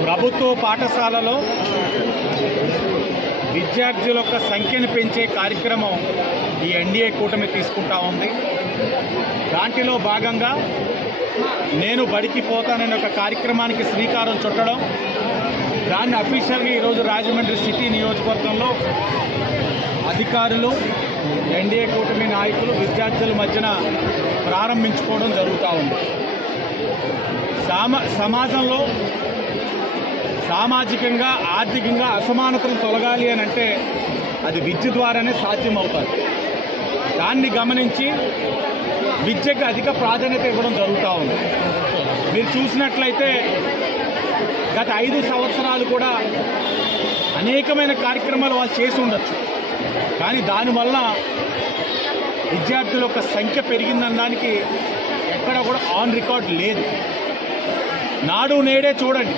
ప్రభుత్వ పాఠశాలలో విద్యార్థుల యొక్క సంఖ్యను పెంచే కార్యక్రమం ఈ ఎన్డీఏ కూటమి తీసుకుంటా ఉంది. దాంట్లో భాగంగా నేను బడికి పోతాననే ఒక కార్యక్రమానికి శ్రీకారం చుట్టడం దాన్ని అఫీషియల్గా ఈరోజు రాజమండ్రి సిటీ నియోజకవర్గంలో అధికారులు ఎన్డీఏ కూటమి నాయకులు విద్యార్థుల మధ్యన ప్రారంభించుకోవడం జరుగుతూ ఉంది. సామ సమాజంలో సామాజికంగా ఆర్థికంగా అసమానతలు తొలగాలి అని అంటే అది విద్య ద్వారానే సాధ్యమవుతుంది. దాన్ని గమనించి విద్యకు అధిక ప్రాధాన్యత ఇవ్వడం జరుగుతూ ఉంది. మీరు చూసినట్లయితే గత ఐదు సంవత్సరాలు కూడా అనేకమైన కార్యక్రమాలు వాళ్ళు చేసి ఉండొచ్చు. కానీ దానివల్ల విద్యార్థుల యొక్క సంఖ్య పెరిగిందనడానికి ఎక్కడ కూడా ఆన్ రికార్డ్ లేదు. నాడు నేడే చూడండి.